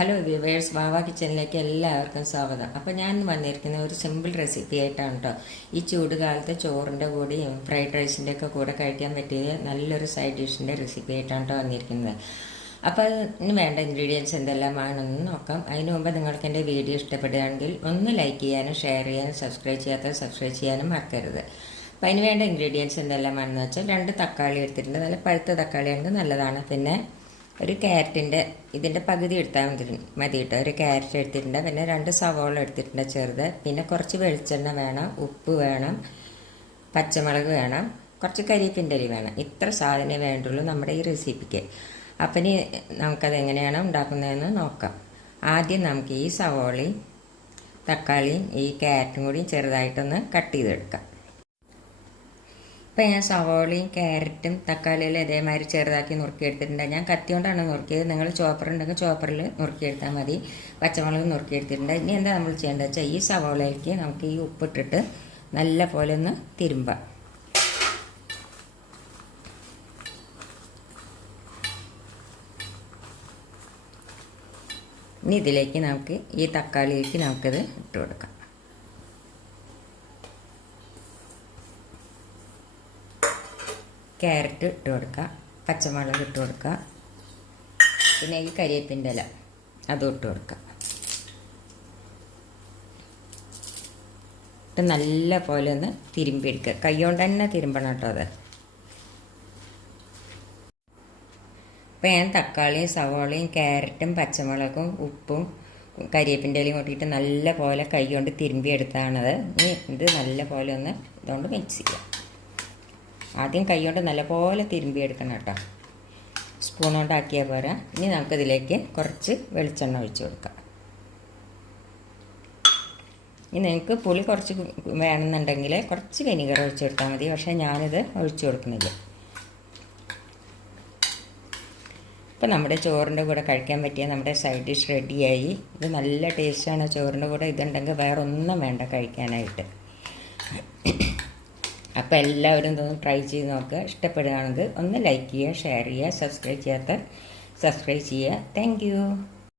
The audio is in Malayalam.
ഹലോ വ്യൂവേഴ്സ് വാവ കിച്ചണിലേക്ക് എല്ലാവർക്കും സ്വാഗതം. അപ്പോൾ ഞാൻ വന്നിരിക്കുന്ന ഒരു സിമ്പിൾ റെസിപ്പി ആയിട്ടാണ് കേട്ടോ ഈ ചൂട് കാലത്ത് ചോറിന്റെ കൂടെയും ഫ്രൈഡ് റൈസിന്റെ ഒക്കെ കൂടെ കഴിക്കാൻ പറ്റിയ നല്ലൊരു സൈഡ് ഡിഷിന്റെ റെസിപ്പി ആയിട്ടാണ് കേട്ടോ വന്നിരിക്കുന്നത്. അപ്പോൾ അതിന് വേണ്ട ഇൻഗ്രീഡിയൻസ് എന്തെല്ലാമാണെന്ന് നോക്കാം. അതിന് മുമ്പ് നിങ്ങൾക്ക് എന്റെ വീഡിയോ ഇഷ്ടപ്പെടുകയാണെങ്കിൽ ഒന്ന് ലൈക്ക് ചെയ്യാനും ഷെയർ ചെയ്യാനും സബ്സ്ക്രൈബ് ചെയ്യാത്ത സബ്സ്ക്രൈബ് ചെയ്യാനും മറക്കരുത്. അപ്പം അതിന് വേണ്ട ഇൻഗ്രീഡിയൻസ് എന്തെല്ലാമാണെന്ന് വെച്ചാൽ രണ്ട് തക്കാളി എടുത്തിട്ടുണ്ട്. നല്ല പഴുത്ത തക്കാളി ഉണ്ട് നല്ലതാണ്. പിന്നെ ഒരു ക്യാരറ്റിന്റെ ഇതിന്റെ പകുതി എടുത്താൽ മതി മതി കേട്ടോ. ഒരു ക്യാരറ്റ് എടുത്തിട്ടുണ്ട്. പിന്നെ രണ്ട് സവോള എടുത്തിട്ടുണ്ട് ചെറുത്. പിന്നെ കുറച്ച് വെളിച്ചെണ്ണ വേണം ഉപ്പ് വേണം പച്ചമുളക് വേണം കുറച്ച് കരിയപ്പിന്റെ വേണം. ഇത്ര സാധനമേ വേണ്ടുള്ളൂ നമ്മുടെ ഈ റെസിപ്പിക്ക്. അപ്പം ഇനി നമുക്കത് എങ്ങനെയാണ് ഉണ്ടാക്കുന്നതെന്ന് നോക്കാം. ആദ്യം നമുക്ക് ഈ സവോളയും തക്കാളിയും ഈ ക്യാരറ്റും കൂടി ചെറുതായിട്ടൊന്ന് കട്ട് ചെയ്തെടുക്കാം. ഇപ്പം ഞാൻ സവോളയും ക്യാരറ്റും തക്കാളിയെല്ലാം ഇതേമാതിരി ചെറുതാക്കി നുറുക്കിയെടുത്തിട്ടുണ്ട്. ഞാൻ കത്തി കൊണ്ടാണ് നുറുക്കിയത്. നിങ്ങൾ ചോപ്പർ ഉണ്ടെങ്കിൽ ചോപ്പറിൽ നുറുക്കിയെടുത്താൽ മതി. പച്ചമുളക് നുറുക്കിയെടുത്തിട്ടുണ്ട്. ഇനി എന്താ നമ്മൾ ചെയ്യേണ്ടത് വെച്ചാൽ ഈ സവോളയിലേക്ക് നമുക്ക് ഈ ഉപ്പിട്ടിട്ട് നല്ല പോലെ ഒന്ന് തിരുമ്പാം. ഇനി ഇതിലേക്ക് നമുക്ക് ഈ തക്കാളിയിലേക്ക് നമുക്കിത് ഇട്ട് കൊടുക്കാം. ക്യാരറ്റ് ഇട്ട് കൊടുക്കുക പച്ചമുളക് ഇട്ട് കൊടുക്കുക പിന്നെ ഈ കരിയേപ്പിന്റെ ഇല അതും ഇട്ട് കൊടുക്കുക. ഇട്ട് നല്ല പോലെ ഒന്ന് തിരുമ്പി എടുക്കുക. കൈ കൊണ്ട് തന്നെ തിരുമ്പണം കേട്ടോ അത്. അപ്പോൾ ഞാൻ തക്കാളിയും സവോളയും ക്യാരറ്റും പച്ചമുളകും ഉപ്പും കരിയേപ്പിന്റെ ഇലയും കൂട്ടിയിട്ട് നല്ല പോലെ കൈ കൊണ്ട് തിരുമ്പി എടുത്താണത് ഇനി ഇത് നല്ല പോലെ ഒന്ന് ഇതുകൊണ്ട് മിക്സ് ചെയ്യാം. ആദ്യം കൈകൊണ്ട് നല്ലപോലെ തിരുമ്പിയെടുക്കണം കേട്ടോ. സ്പൂൺ കൊണ്ടാക്കിയാൽ പോരാ. ഇനി നമുക്കിതിലേക്ക് കുറച്ച് വെളിച്ചെണ്ണ ഒഴിച്ച് കൊടുക്കാം. ഇനി നിങ്ങൾക്ക് പുളി കുറച്ച് വേണമെന്നുണ്ടെങ്കിൽ കുറച്ച് വിനിഗർ ഒഴിച്ച് കൊടുത്താൽ മതി. പക്ഷേ ഞാനിത് ഒഴിച്ചു കൊടുക്കുന്നില്ല. ഇപ്പം നമ്മുടെ ചോറിന്റെ കൂടെ കഴിക്കാൻ പറ്റിയ നമ്മുടെ സൈഡ് ഡിഷ് റെഡിയായി ഇത് നല്ല ടേസ്റ്റാണ് ചോറിന്റെ കൂടെ ഇതുണ്ടെങ്കിൽ വേറൊന്നും വേണ്ട കഴിക്കാനായിട്ട്. അപ്പോൾ എല്ലാവരും ഇതൊന്ന് ട്രൈ ചെയ്ത് നോക്കുക ഇഷ്ടപ്പെടുകയാണെങ്കിൽ ഒന്ന് ലൈക്ക് ചെയ്യുക ഷെയർ ചെയ്യുക സബ്സ്ക്രൈബ് ചെയ്യാത്ത സബ്സ്ക്രൈബ് ചെയ്യുക. താങ്ക്